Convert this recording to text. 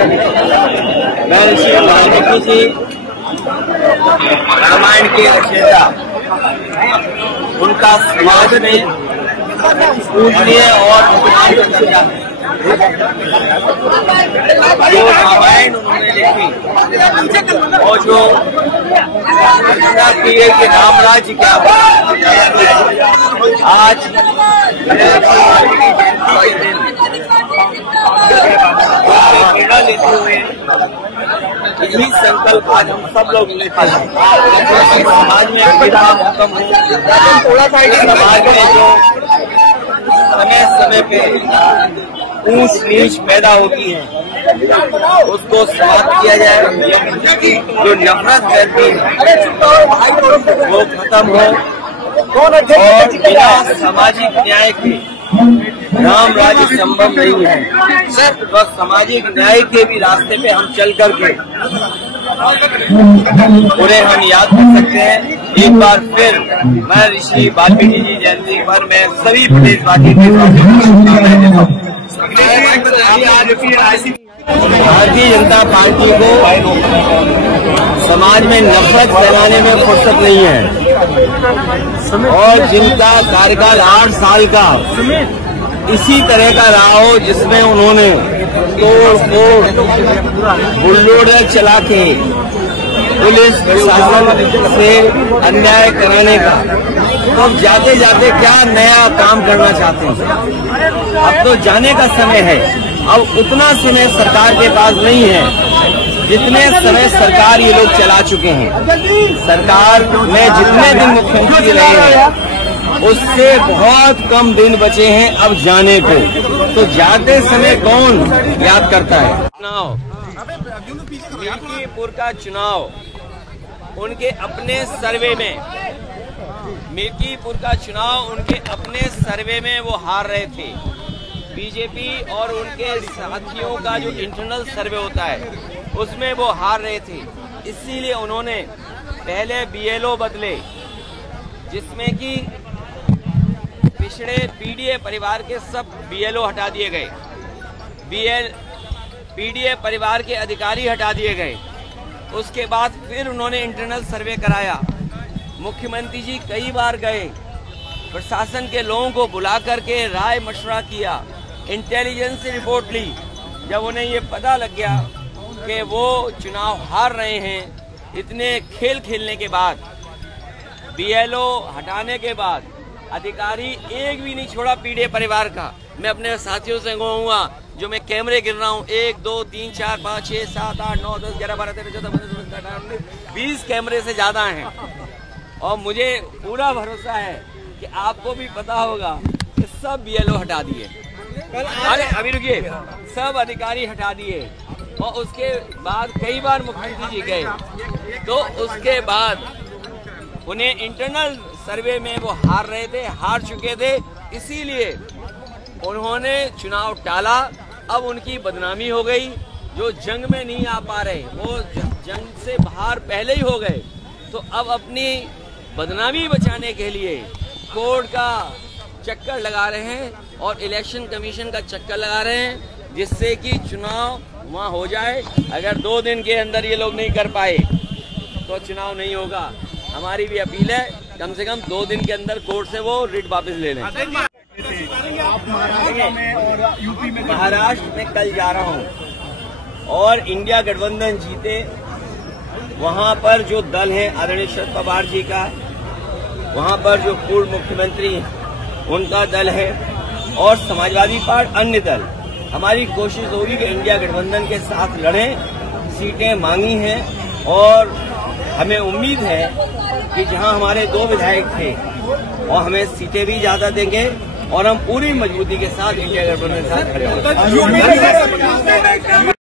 मैं ऋषि वाल्मीकि जी रामायण के रचयिता, उनका समाज में पूजनीय और जो रामायण उन्होंने लिखी और जो रचना की है कि राम राज्य क्या आज प्रेरणा लेते हुए यही संकल्प आज हम सब लोग लेते हैं। समाज में भेदभाव खत्म हो, समाज में जो समय समय पे ऊंच नीच पैदा होती है उसको समाप्त किया जाए, जो नफरत फैलती है वो खत्म हो और बिना सामाजिक न्याय के राम राज्य संभव नहीं है। बस सामाजिक न्याय के भी रास्ते पे हम चल करके उन्हें हम याद कर सकते हैं। एक बार फिर मैं ऋषि वाल्मीकि जी जयंती पर मैं सभी प्रदेशवासी के भारतीय जनता पार्टी को समाज में नफरत फैलाने में फुर्सत नहीं है और जिनका कार्यकाल 8 साल का इसी तरह का रहा हो, जिसमें उन्होंने तोड़ फोड़ बुलडोजर चला के पुलिस प्रशासन से अन्याय कराने का, तो अब जाते जाते क्या नया काम करना चाहते हैं? अब तो जाने का समय है। अब उतना समय सरकार के पास नहीं है जितने समय सरकार ये लोग चला चुके हैं। सरकार में जितने दिन मुख्यमंत्री रहे हैं उससे बहुत कम दिन बचे हैं अब जाने को, तो जाते समय कौन याद करता है? चुनाव, मिल्कीपुर का चुनाव उनके अपने सर्वे में, मिल्कीपुर का चुनाव उनके अपने सर्वे में वो हार रहे थे। बीजेपी और उनके साथियों का जो इंटरनल सर्वे होता है उसमें वो हार रहे थे, इसीलिए उन्होंने पहले बीएलओ बदले, जिसमें कि पिछड़े पीडीए परिवार के सब बीएलओ हटा दिए गए, पीडीए परिवार के अधिकारी हटा दिए गए। उसके बाद फिर उन्होंने इंटरनल सर्वे कराया। मुख्यमंत्री जी कई बार गए, प्रशासन के लोगों को बुला करके राय मशवरा किया, इंटेलिजेंस से रिपोर्ट ली। जब उन्हें ये पता लग गया कि वो चुनाव हार रहे हैं, इतने खेल खेलने के बाद, बीएलओ हटाने के बाद अधिकारी एक भी नहीं छोड़ा पीडीए परिवार का। मैं अपने साथियों से कहूँगा, जो मैं कैमरे गिन रहा हूँ, 1 2 3 4 5 6 7 8 9 10 11 12 13 14 15 16 17 20 कैमरे से ज्यादा हैं और मुझे पूरा भरोसा है कि आपको भी पता होगा कि सब बीएलओ हटा दिए। अरे अभी रुकिए, सब अधिकारी हटा दिए और उसके बाद कई बार मुख्यमंत्री जी गए, तो उसके बाद उन्हें इंटरनल सर्वे में वो हार रहे थे, हार चुके थे, इसीलिए उन्होंने चुनाव टाला। अब उनकी बदनामी हो गई। जो जंग में नहीं आ पा रहे वो जंग से बाहर पहले ही हो गए, तो अब अपनी बदनामी बचाने के लिए कोर्ट का चक्कर लगा रहे हैं और इलेक्शन कमीशन का चक्कर लगा रहे हैं, जिससे कि चुनाव वहाँ हो जाए। अगर 2 दिन के अंदर ये लोग नहीं कर पाए तो चुनाव नहीं होगा। हमारी भी अपील है, कम से कम 2 दिन के अंदर कोर्ट से वो रिट वापस ले लें। आप महाराष्ट्र में और यूपी में? महाराष्ट्र में कल जा रहा हूँ और इंडिया गठबंधन जीते, वहाँ पर जो दल है आदरणीय शरद पवार जी का, वहाँ पर जो पूर्व मुख्यमंत्री उनका दल है और समाजवादी पार्टी अन्य दल, हमारी कोशिश होगी कि इंडिया गठबंधन के साथ लड़ें। सीटें मांगी हैं और हमें उम्मीद है कि जहां हमारे 2 विधायक थे और हमें सीटें भी ज्यादा देंगे और हम पूरी मजबूती के साथ इंडिया गठबंधन के साथ खड़े होंगे।